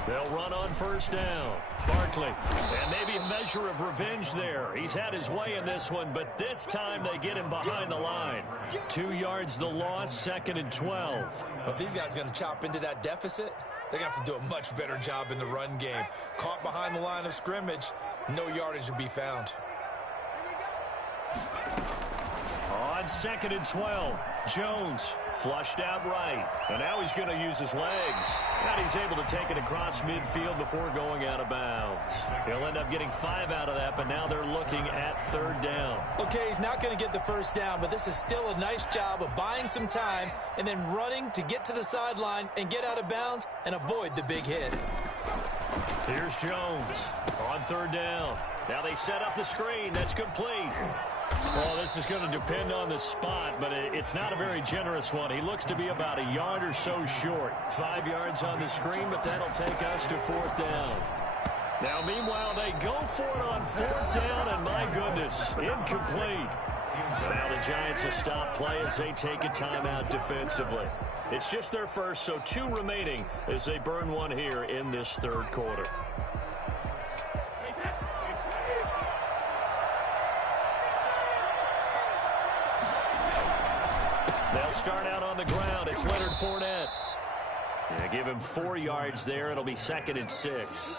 They'll run on first down. Barkley. And maybe a measure of revenge there. He's had his way in this one, but this time they get him behind the line. 2 yards the loss, second and 12. But these guys going to chop into that deficit? They're going to have to do a much better job in the run game. Caught behind the line of scrimmage, no yardage to be found. On second and 12, Jones flushed out right. And now he's going to use his legs. And he's able to take it across midfield before going out of bounds. He'll end up getting 5 out of that, but now they're looking at third down. Okay, he's not going to get the first down, but this is still a nice job of buying some time and then running to get to the sideline and get out of bounds and avoid the big hit. Here's Jones on third down. Now they set up the screen. That's complete. Well, this is going to depend on the spot, but it's not a very generous one. He looks to be about a yard or so short. 5 yards on the screen, but that'll take us to fourth down. Now, meanwhile, they go for it on fourth down, and my goodness, incomplete. But now the Giants will stop play as they take a timeout defensively. It's just their first, so 2 remaining as they burn one here in this third quarter. They'll start out on the ground. It's Leonard Fournette. Yeah, give him 4 yards there. It'll be second and 6.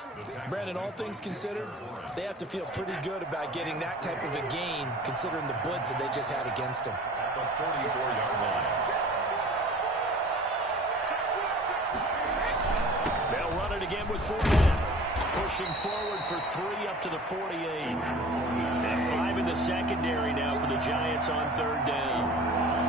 Brandon, all things considered, they have to feel pretty good about getting that type of a gain, considering the blitz that they just had against them. The 44-yard line. They'll run it again with Fournette. Pushing forward for 3 up to the 48. And 5 in the secondary now for the Giants on third down.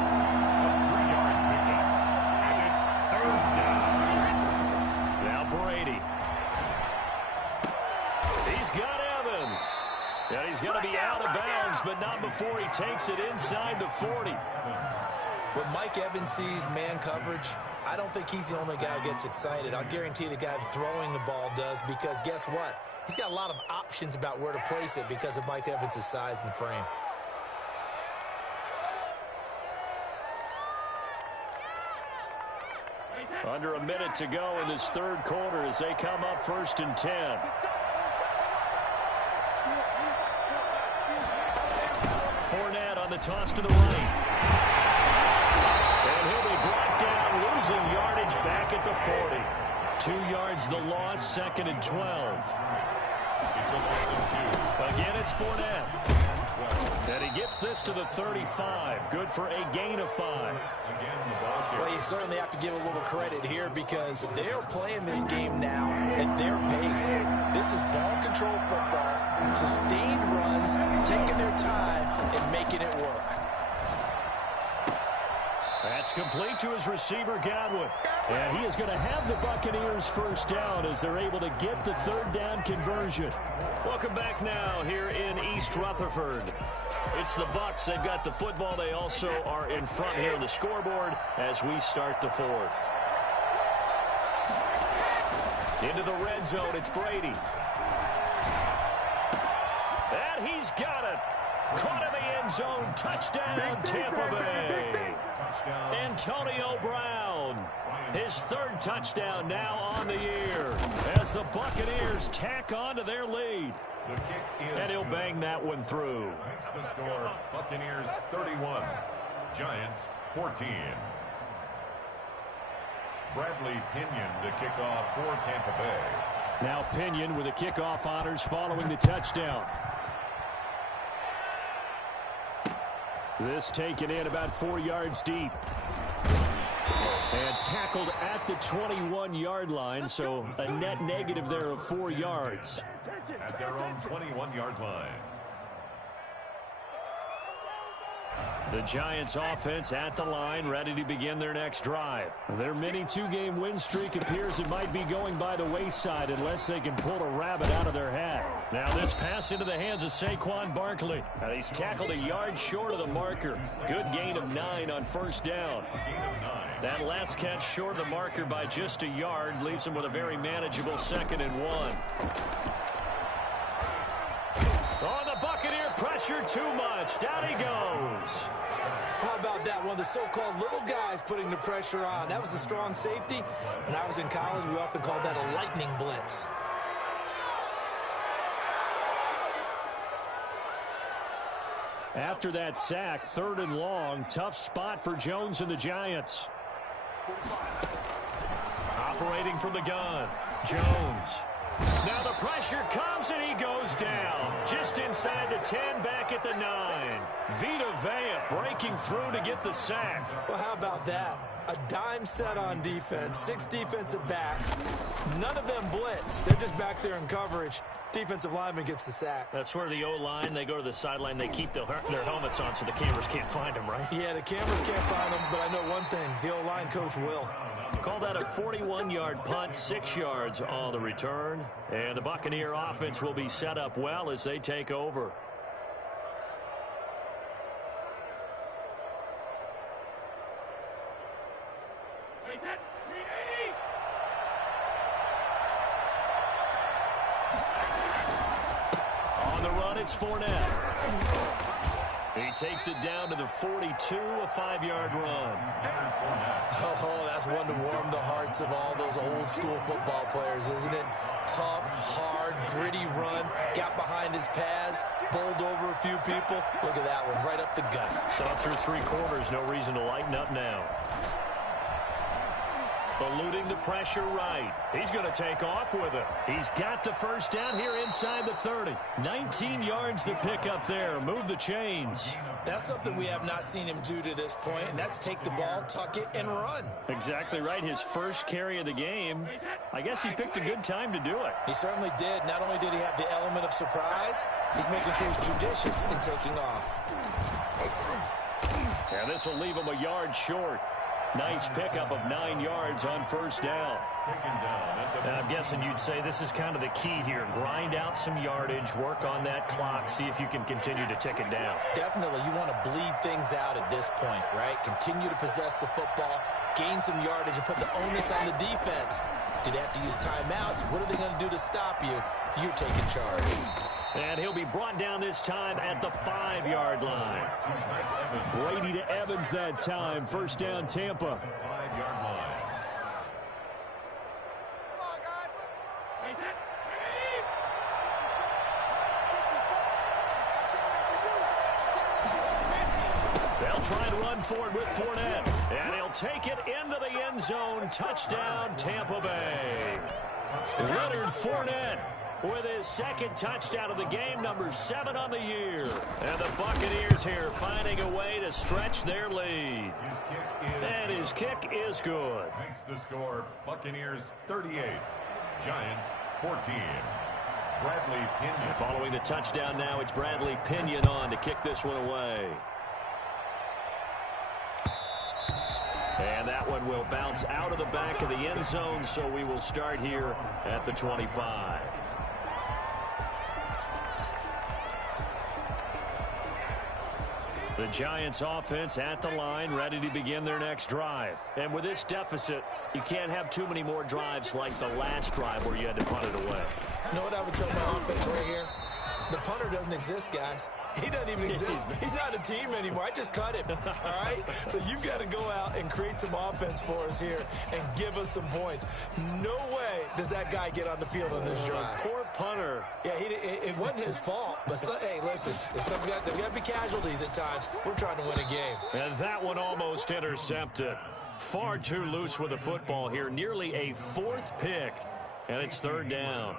And he's going to be out of bounds, but not before he takes it inside the 40. When Mike Evans sees man coverage, I don't think he's the only guy who gets excited. I'll guarantee the guy throwing the ball does, because guess what? He's got a lot of options about where to place it because of Mike Evans' size and frame. Under a minute to go in this third quarter as they come up first and 10. Fournette on the toss to the right. And he'll be brought down, losing yardage back at the 40. 2 yards the loss, second and 12. It's a loss of 2. Again, it's Fournette. And he gets this to the 35. Good for a gain of 5. Well, you certainly have to give a little credit here because they're playing this game now at their pace. This is ball control football, sustained runs, taking their time and making it work. That's complete to his receiver, Godwin. And he is going to have the Buccaneers first down as they're able to get the third down conversion. Welcome back now here in East Rutherford. It's the Bucs. They've got the football. They also are in front here on the scoreboard as we start the fourth. Into the red zone, it's Brady. And he's got it. Caught in the end zone. Touchdown, Tampa Bay. Antonio Brown. His third touchdown now on the year as the Buccaneers tack on to their lead. And he'll bang that one through. That's the score. Buccaneers 31, Giants 14. Bradley Pinion to kick off for Tampa Bay. Now Pinion with the kickoff honors following the touchdown. This taken in about 4 yards deep. And tackled at the 21-yard line, so a net negative there of 4 yards. At their own 21-yard line. The Giants offense at the line, ready to begin their next drive. Their mini two-game win streak appears it might be going by the wayside unless they can pull a rabbit out of their hat. Now this pass into the hands of Saquon Barkley. And he's tackled a yard short of the marker. Good gain of 9 on first down. That last catch short of the marker by just a yard leaves him with a very manageable 2nd and 1. Oh, the Buccaneer pressure too much. Down he goes. How about that? One of the so-called little guys putting the pressure on. That was a strong safety. When I was in college, we often called that a lightning blitz. After that sack, 3rd and long, tough spot for Jones and the Giants. Operating from the gun, Jones. Now the pressure comes and he goes down. Just inside the 10, back at the 9. Vita Vea breaking through to get the sack. Well, how about that? A dime set on defense, 6 defensive backs. None of them blitz. They're just back there in coverage. Defensive lineman gets the sack. That's where the O-line, they go to the sideline, they keep their helmets on so the cameras can't find them, right? Yeah, the cameras can't find them, but I know one thing. The O-line coach will. Call that a 41-yard punt, 6 yards on the return. And the Buccaneer offense will be set up well as they take over. On the run, it's Fournette. He takes it down to the 42, a 5-yard run. Oh, that's one to warm the hearts of all those old school football players, isn't it? Tough, hard, gritty run, got behind his pads, bowled over a few people. Look at that one, right up the gut. Saw through 3 quarters, no reason to lighten up now. Eluding the pressure right. He's going to take off with it. He's got the first down here inside the 30. 19 yards to pick up there. Move the chains. That's something we have not seen him do to this point, and that's take the ball, tuck it, and run. Exactly right. His first carry of the game. I guess he picked a good time to do it. He certainly did. Not only did he have the element of surprise, he's making sure he's judicious in taking off. And this will leave him a yard short. Nice pickup of 9 yards on first down. And I'm guessing you'd say this is kind of the key here. Grind out some yardage, work on that clock, see if you can continue to tick it down. Definitely. You want to bleed things out at this point, right? Continue to possess the football, gain some yardage, and put the onus on the defense. Do they have to use timeouts? What are they going to do to stop you? You're taking charge. And he'll be brought down this time at the 5-yard line. Brady to Evans that time. First down, Tampa. 5-yard line. They'll try and run forward with Fournette. And he'll take it into the end zone. Touchdown, Tampa Bay. Leonard Fournette with his second touchdown of the game, number 7 on the year. And the Buccaneers here finding a way to stretch their lead. And his kick is good. Makes the score Buccaneers 38, Giants 14. Bradley Pinion. And following the touchdown now, it's Bradley Pinion on to kick this one away. And that one will bounce out of the back of the end zone, so we will start here at the 25. The Giants offense at the line, ready to begin their next drive. And with this deficit, you can't have too many more drives like the last drive where you had to punt it away. You know what I would tell my offense right here? The punter doesn't exist, guys. He doesn't even exist. He's not a team anymore. I just cut him, all right? So you've got to go out and create some offense for us here and give us some points. No way does that guy get on the field on this drive. Poor punter. Yeah, it wasn't his fault. But, hey, listen, there's got to be casualties at times. We're trying to win a game. And that one almost intercepted. Far too loose with the football here. Nearly a 4th pick. And it's 3rd down.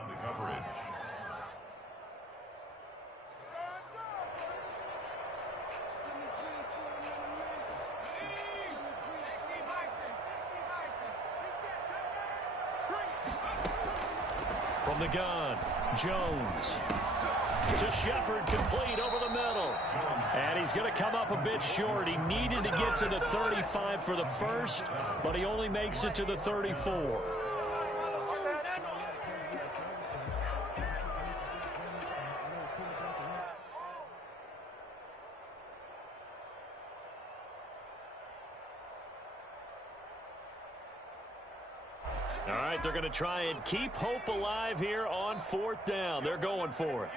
From the gun, Jones to Shepard, complete over the middle. And he's going to come up a bit short. He needed to get to the 35 for the first, but he only makes it to the 34. All right, they're going to try and keep hope alive here on 4th down. They're going for it.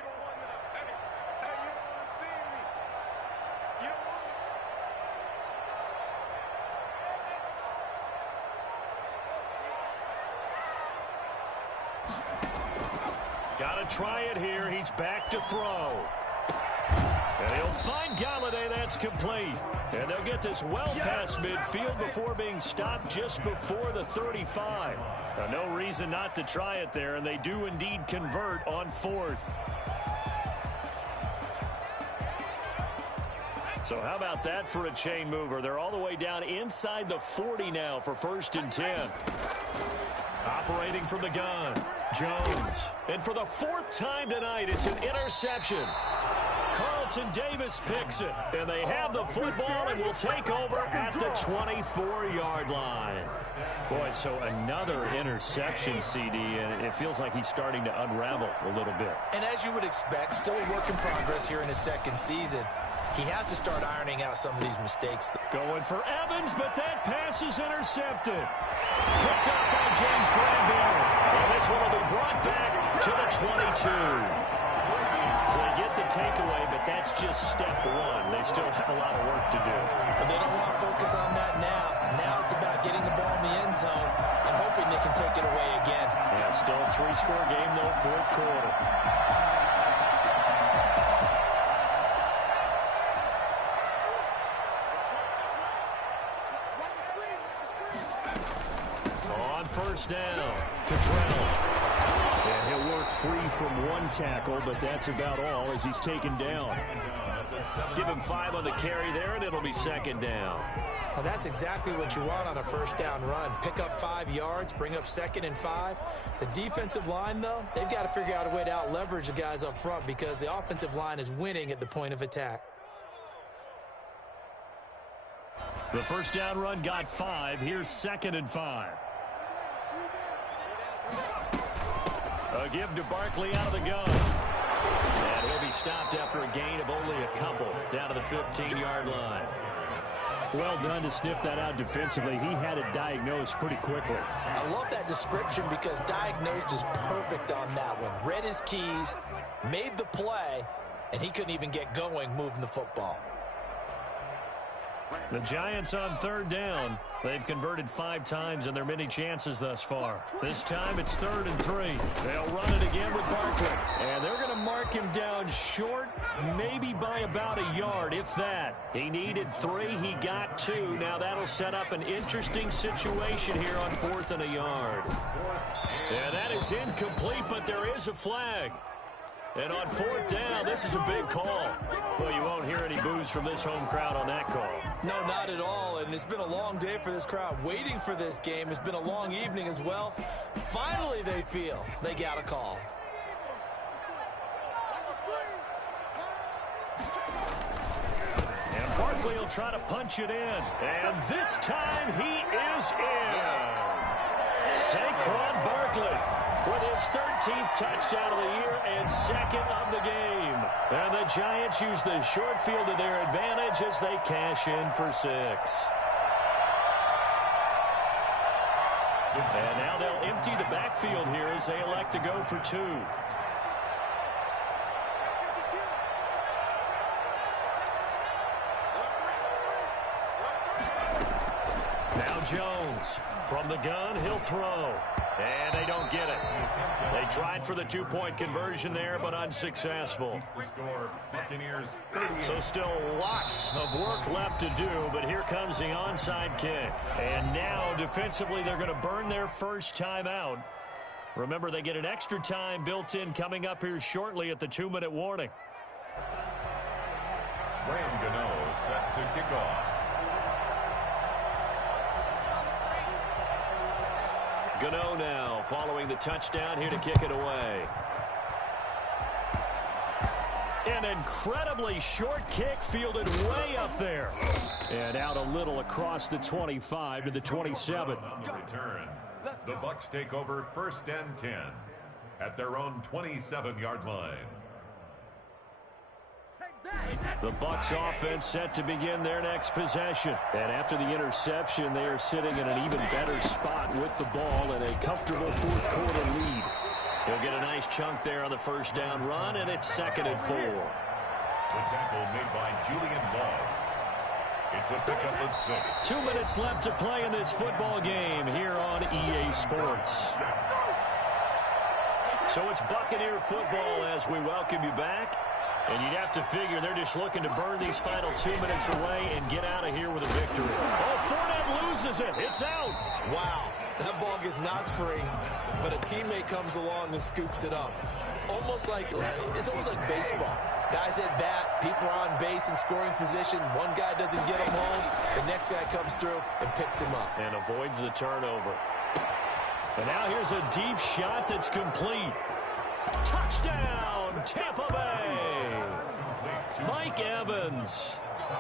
Got to try it here. He's back to throw. And he'll find Galladay. That's complete. And they'll get this well past midfield before being stopped just before the 35. No reason not to try it there, and they do indeed convert on 4th. So how about that for a chain mover? They're all the way down inside the 40 now for 1st and 10. Operating from the gun, Jones. And for the 4th time tonight, it's an interception. Carlton Davis picks it, and they have the football and will take over at the 24-yard line. Boy, so another interception, CD, and it feels like he's starting to unravel a little bit. And as you would expect, still a work in progress here in his 2nd season. He has to start ironing out some of these mistakes. Going for Evans, but that pass is intercepted. Picked up by James Granberry. And this one will be brought back to the 22. So they get the takeaway, but that's just step 1. They still have a lot of work to do. But they don't want to focus on that now. Now it's about getting the ball in the end zone and hoping they can take it away again. Yeah, still a 3-score game, though, 4th quarter. On 1st down, Cottrell. And he'll work free from 1 tackle, but that's about all as he's taken down. Give him 5 on the carry there, and it'll be 2nd down. Well, that's exactly what you want on a 1st down run. Pick up 5 yards, bring up 2nd and 5. The defensive line, though, they've got to figure out a way to out-leverage the guys up front because the offensive line is winning at the point of attack. The 1st down run got 5. Here's 2nd and 5. A give to Barkley out of the gun. And he'll be stopped after a gain of only a couple down to the 15-yard line. Well done to sniff that out defensively. He had it diagnosed pretty quickly. I love that description because diagnosed is perfect on that one. Read his keys, made the play, and he couldn't even get going moving the football. The Giants on third down. They've converted 5 times in their many chances thus far. This time it's 3rd and 3. They'll run it again with Barkley. And they're going to mark him down short, maybe by about a yard, if that. He needed 3. He got 2. Now that'll set up an interesting situation here on 4th and a yard. Yeah, that is incomplete, but there is a flag. And on 4th down, this is a big call. Well, you won't hear any boos from this home crowd on that call. No, not at all. And it's been a long day for this crowd waiting for this game. It's been a long evening as well. Finally, they feel they got a call. And Barkley will try to punch it in. And this time he is in. Yes. Saquon Barkley with his 13th touchdown of the year and 2nd of the game. And the Giants use the short field to their advantage as they cash in for 6. And now they'll empty the backfield here as they elect to go for 2. Now Jones from the gun, he'll throw. And they don't get it. They tried for the 2-point conversion there, but unsuccessful. So still lots of work left to do, but here comes the onside kick. And now defensively they're going to burn their first time out. Remember, they get an extra time built in coming up here shortly at the 2-minute warning. Graham Gano set to kick off. Gano now following the touchdown here to kick it away. An incredibly short kick fielded way up there. And out a little across the 25 to the 27. On the return, the Bucs take over 1st and 10 at their own 27-yard line. The Bucs offense set to begin their next possession. And after the interception, they are sitting in an even better spot with the ball and a comfortable 4th quarter lead. He'll get a nice chunk there on the first down run, and it's 2nd and 4. The tackle made by Julian Love. It's a pickup of 6. 2 minutes left to play in this football game here on EA Sports. So it's Buccaneer football as we welcome you back. And you'd have to figure they're just looking to burn these final 2 minutes away and get out of here with a victory. Oh, Fournette loses it. It's out. Wow, that ball gets knocked free, but a teammate comes along and scoops it up. It's almost like baseball. Guys at bat, people are on base in scoring position. One guy doesn't get him home. The next guy comes through and picks him up. And avoids the turnover. And now here's a deep shot that's complete. Touchdown, Tampa Bay. Mike Evans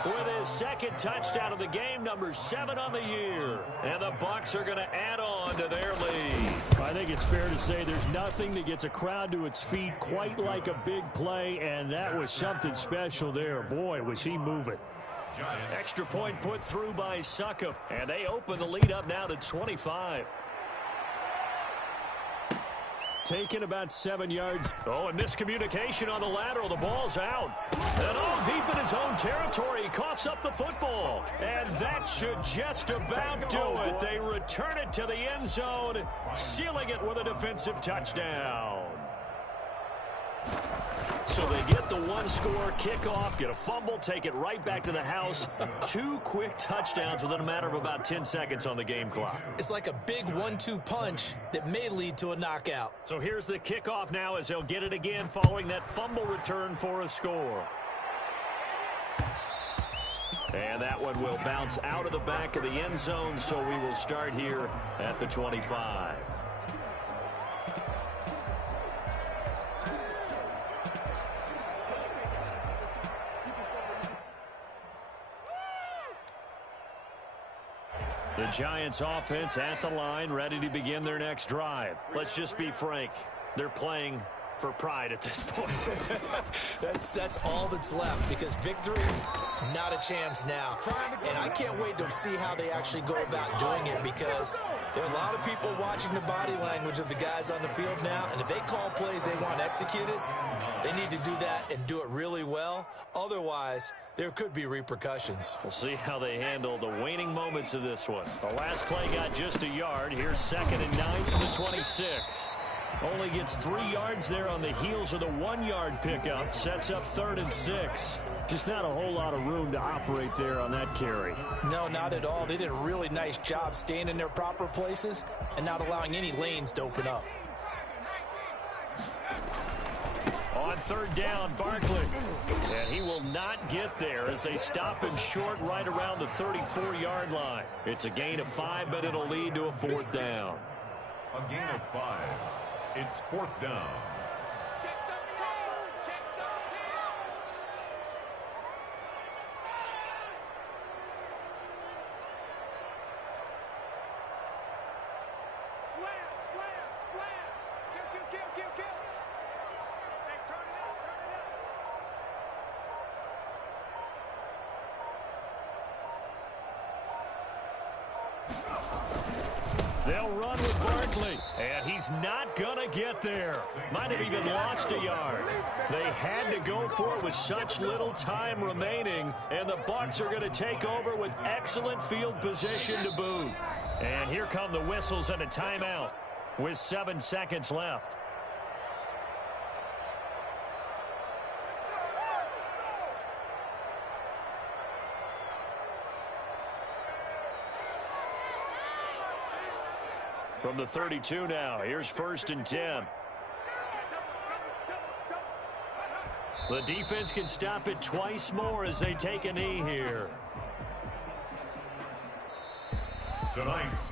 with his 2nd touchdown of the game, number 7 on the year. And the Bucs are going to add on to their lead. I think it's fair to say there's nothing that gets a crowd to its feet quite like a big play, and that was something special there. Boy, was he moving. Extra point put through by Succop, and they open the lead up now to 25. Taken about 7 yards. Oh, and miscommunication on the lateral. The ball's out. And all deep in his own territory, he coughs up the football. And that should just about do it. They return it to the end zone, sealing it with a defensive touchdown. So they get the 1-score kickoff, get a fumble, take it right back to the house. 2 quick touchdowns within a matter of about 10 seconds on the game clock. It's like a big 1-2 punch that may lead to a knockout. So here's the kickoff now as they'll get it again following that fumble return for a score. And that one will bounce out of the back of the end zone, so we will start here at the 25. The Giants offense at the line, ready to begin their next drive. Let's just be frank. They're playing for pride at this point. That's all that's left, because victory, not a chance now. And I can't wait to see how they actually go about doing it, because there are a lot of people watching the body language of the guys on the field now, and if they call plays they want executed, they need to do that and do it really well. Otherwise, there could be repercussions. We'll see how they handle the waning moments of this one. The last play got just a yard. Here's 2nd and 9 from the 26. Only gets 3 yards there on the heels of the 1-yard pickup. Sets up 3rd and 6. Just not a whole lot of room to operate there on that carry. No, not at all. They did a really nice job staying in their proper places and not allowing any lanes to open up. On 3rd down, Barkley. And he will not get there as they stop him short right around the 34-yard line. It's a gain of 5, but it'll lead to a 4th down. A gain of 5. It's 4th down. They'll run with Barkley, and he's not going to get there. Might have even lost a yard. They had to go for it with such little time remaining, and the Bucs are going to take over with excellent field position to boot. And here come the whistles and a timeout with 7 seconds left. From the 32 now, here's 1st and 10. The defense can stop it twice more as they take a knee here. Tonight's